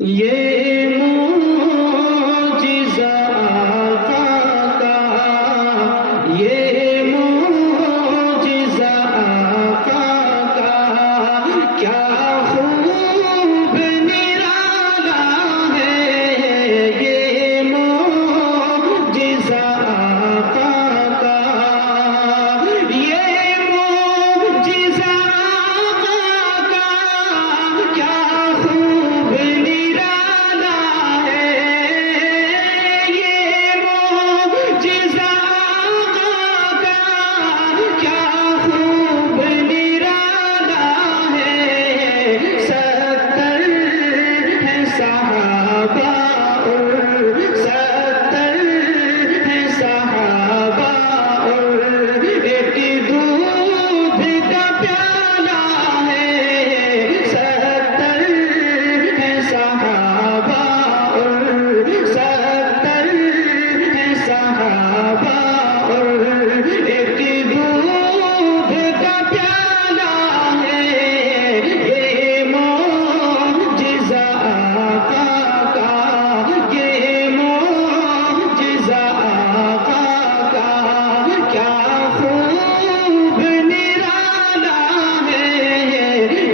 یہ معجزہ آقا کا، یہ معجزہ آقا کا، کیا خوب نرالا ہے یہ معجزہ آقا کا، یہ معجزہ آقا کا، کیا خوب نرالا ہے یہ معجزہ آقا کا، کیا خوب نرالا ہے، 70 ہیں صحابہ اور 70 ہیں صحابہ اور ایک دودھ کا پیالہ ہے، 70 ہیں صحابہ اور 70 ہیں صحابہ اور ایک دودھ کا پیالہ ہے، یہ معجزہ آقا کا، یہ معجزہ آقا کا، کیا خوب نرالا ہے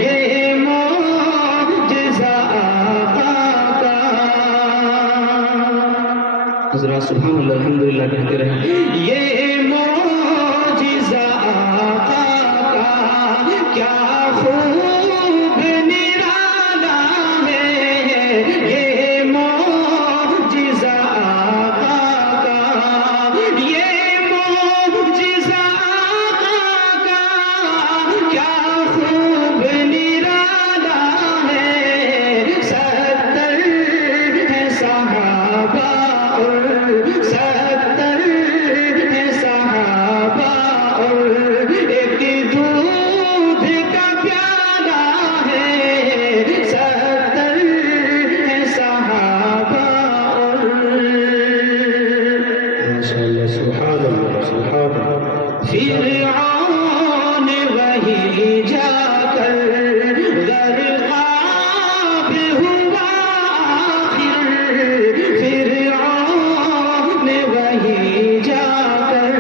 یہ معجزہ آقا کا۔ حضرات سبحان اللہ الحمدللہ کہتے رہیں، یہ معجزہ آقا کا، کیا خوب نرالا ہے یہ معجزہ آقا کا، یہ معجزہ آقا کا، کیا خوب نرالا ہے، 70 ہیں صحابہ اور 70 ہیں صحابہ اور ایک دودھ کا پیالہ ہے، 70 ہیں صحابہ اور ماشاءاللہ سبحان اللہ سبحان اللہ۔ فرعون وہی جا کر غرقاب ہوا آخر، فرعون وہی جا کر،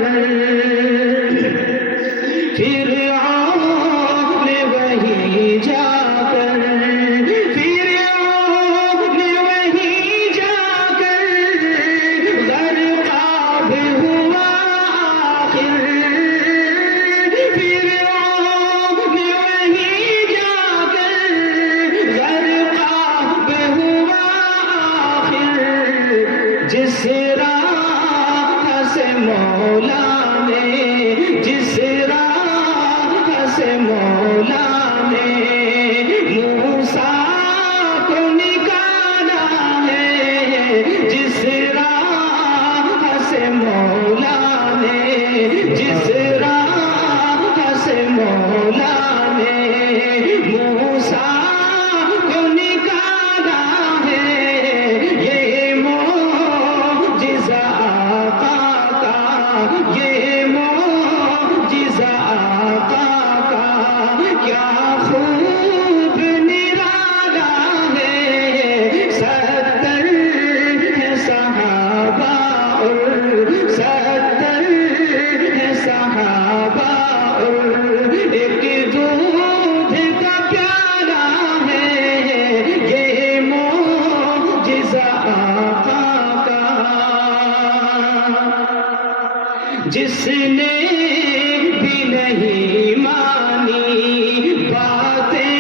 فرعون وہی جا کر، فرعون وہی جا کر غرقاب ہوا آخر، فرعون وہی جا کر غرقاب ہوا آخر، جس راہ سے مولا نے، جس راہ سے مولا نے موسیٰ کو نکالا ہے، جس راہ سے مولا نے، جس راہ سے مولا نے موسیٰ کو نکالا ہے، یہ معجزہ آقا کا، یہ معجزہ آقا کا، کیا خوب نرالا ہے، 70 ہیں صحابہ اور 70 ہیں صحابہ اور ایک دودھ کا پیالہ ہے، یہ معجزہ آقا کا، جس نے بھی نہیں مانی باتیں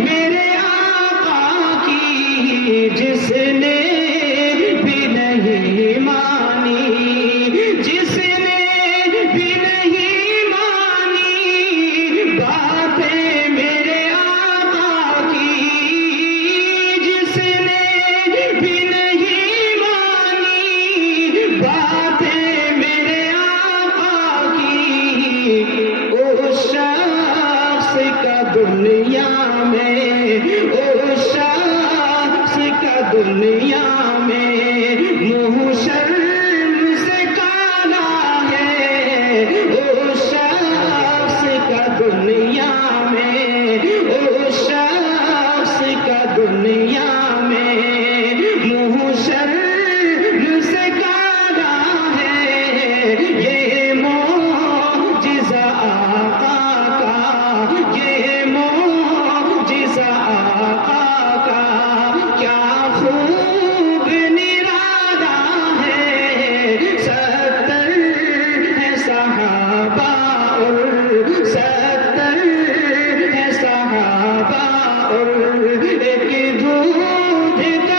میرے آقا کی، جس نے بھی نہیں مانی، جس نے بھی نہیں مانی باتیں میرے آقا کی، جس نے بھی نہیں مانی باتیں میرے آقا کی، اس شخص کا دنیا میں، اس شخص کا دنیا میں منہ شرم سے کالا ہے، اس شخص کا دنیا میں، اس شخص کا دنیا میں ایک دودھ